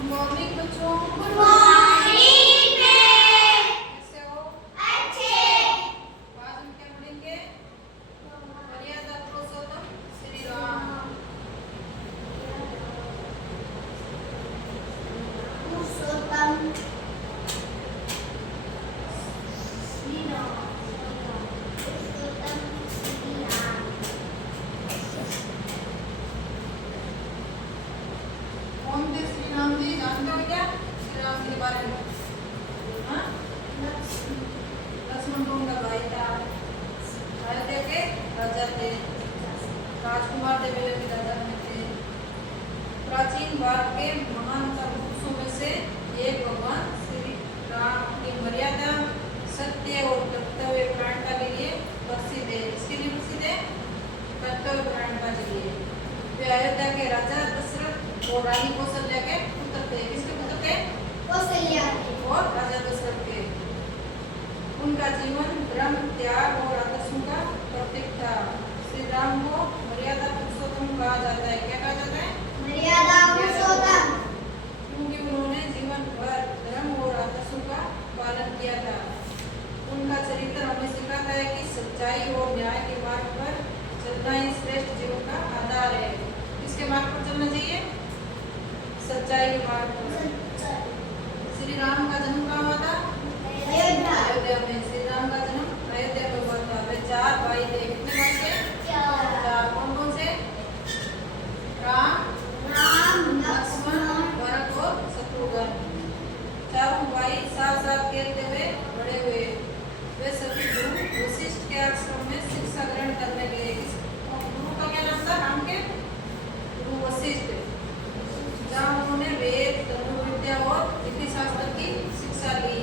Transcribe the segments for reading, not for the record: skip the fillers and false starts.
Morning बच्चों। Good morning ma'am. कैसे हो? अच्छे। आज हम क्या पढ़ेंगे? मर्यादा पुरुषोत्तम श्री राम। पुरुषोत्तम श्री राम। पुरुषोत्तम श्री राम। कौन थे श्री राम जी? जानते हो क्या श्री राम जी के बारे में? हाँ? लक्ष्मण तो उनका भाई था। अयोध्या के राजा थे। राजकुमार थे, पहले भी राजा में थे। प्राचीन भारत के महानतम पुरुषों में से एक भगवान श्री राम की मर्यादा सत्य और कर्तव्य परायणता के लिए प्रसिद्ध है। इसके लिए प्रसिद्ध है कर्तव्य परायणता के लिए। वे अयोध्या के राजा दशरथ और रानी कौशल्या के पुत्र थे। किसके पुत्र थे? कौशल्या और राजा दशरथ के। उनका जीवन धर्म, त्याग और आदर्शों का प्रतीक था। श्री राम को मर्यादा पुरुषोत्तम कहा जाता है। क्या कहा जाता है? मर्यादा पुरुषोत्तम। क्योंकि उन्होंने जीवन भर धर्म और आदर्शों का पालन किया था। उनका चरित्र हमें सिखाता है कि सच्चाई और न्याय के मार्ग पर चलना ही श्रेष्ठ जीवन का आधार है। किसके मार्ग पर चलना चाहिए? सच्चाई के मार्ग पर। श्री राम का जन्म कहाँ हुआ था? अयोध्या में। श्री राम का जन्म अयोध्या में हुआ था। वे 4 भाई थे। कितने भाई थे? 4। कौन कौन से? राम, लक्ष्मण, भरत और शत्रुघ्न। चारों भाई साथ साथ खेलते हुए बड़े हुए। वे सभी गुरु वशिष्ठ के आश्रम में शिक्षा ग्रहण करने गए। गुरु का क्या नाम था? राम के गुरु वशिष्ठ, जहाँ उन्होंने वेद, धनुर्विद्या और नीति शास्त्र की शिक्षा ली।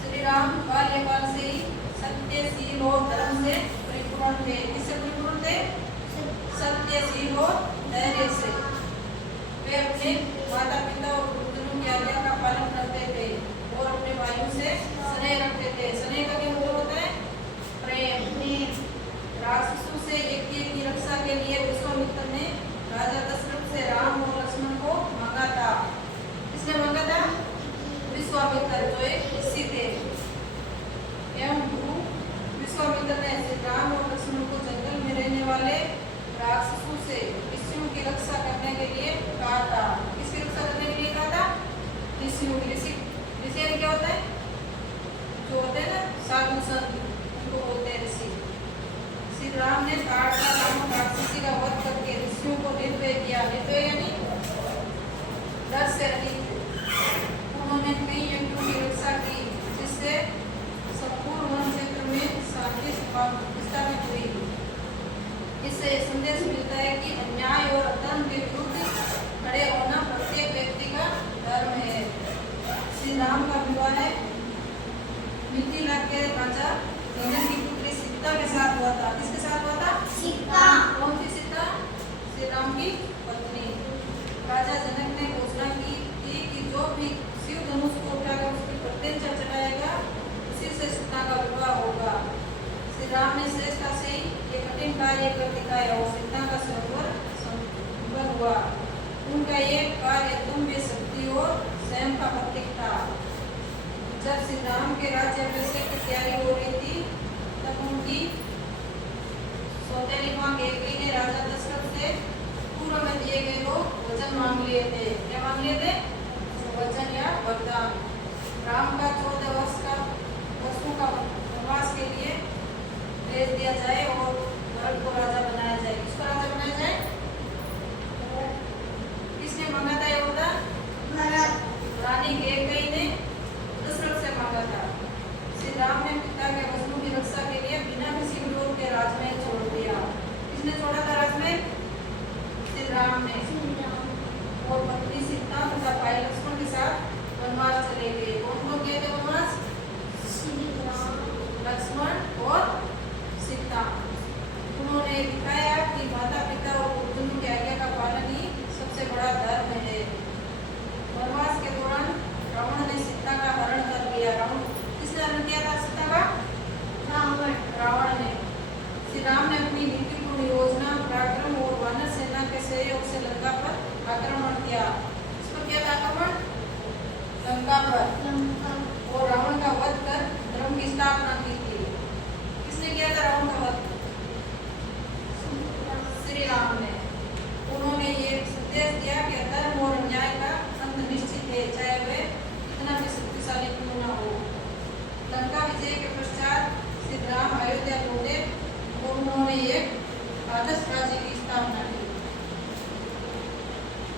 श्री राम बाल्यकाल से ही सत्यशील और धर्म से परिपूर्ण थे। किससे परिपूर्ण थे? सत्यशील और धैर्य से। वे अपने माता पिता और गुरुजनों की आज्ञा का पालन करते थे और अपने भाइयों से स्नेह रखते थे। स्नेह का क्या मतलब होता है? प्रेम। राक्षसों से यज्ञ की रक्षा के लिए विश्वामित्र ने राजा दशरथ से राम और लक्ष्मण को मांगा था। किसने मांगा था? विश्वामित्र, जो एक ऋषि थे। एवं गुरु विश्वामित्र ने श्री राम और लक्ष्मण को जंगल में रहने वाले राक्षसों से ऋषियों की रक्षा करने के लिए कहा था। किसकी रक्षा करने के लिए कहा था? ऋषियों की। ऋषि क्या होता है? जो होते हैं ना साधु संत, उनको बोलते हैं ऋषि। श्री राम ने ताड़का नामक राक्षसी का वध करके ऋषियों को निर्भय किया। निर्भय यानी डर से रहित। उन्होंने कई यज्ञों की रक्षा की, जिससे संपूर्ण वन क्षेत्र में शांति स्थापित हुई। इससे संदेश मिलता है कि अन्याय और अधर्म के विरुद्ध खड़े होना प्रत्येक व्यक्ति का धर्म है। श्री राम का विवाह मिथिला के राजा जनक की पुत्री सीता के साथ हुआ था। किसके साथ हुआ था? सीता। कौन सी सीता? श्री राम की पत्नी। राजा जनक ने घोषणा की थी कि जो भी शिव धनुष को उठाकर उसकी प्रत्यंचा चढ़ाएगा, उसी से सीता का विवाह होगा। श्री राम ने श्रेष्ठता से ही ये कठिन कार्य कर दिखाया और सीता का स्वयंवर संपन्न हुआ। उनका ये कार्य अदम्य शक्ति और स्वयं का प्रतीक था। जब श्री राम के राज्याभिषेक की तैयारी हो रही थी, तब उनकी सौतेली मां कैकेयी ने राजा दशरथ से पूर्व में दिए गए 2 वचन मांग लिए थे। क्या मांग लिए थे? वचन या वरदान। राम का 14 वर्षों का वनवास के लिए भेज दिया जाए और भरत को राजा बनाया जाए। किसको राजा बनाया जाए? किसने मांगा था ये वरदान? भरत। रानी कैकेयी ने दशरथ से मांगा था। श्री राम ने पिता के वचनों की रक्षा के लिए बिना किसी विरोध के राजमहल छोड़ दिया। किसने छोड़ा था राजमहल? श्री राम ने। और पत्नी सीता तथा भाई लक्ष्मण के साथ वनवास चले गए। कौन कौन गए थे वनवास? श्री राम, लक्ष्मण और सीता। उन्होंने दिखाया कि माता पिता और गुरुजनों की आज्ञा का पालन ही सबसे बड़ा धर्म है। वनवास के दौरान रावण ने सीता का हरण कर लिया। किसने हरण किया था सीता का? रावण ने। श्री राम ने अपनी नीतिपूर्ण योजना, पराक्रम और वानर सेना के सहयोग से लंका पर आक्रमण किया। इस पर किया था आक्रमण? लंका पर। लंका और रावण का वध कर धर्म की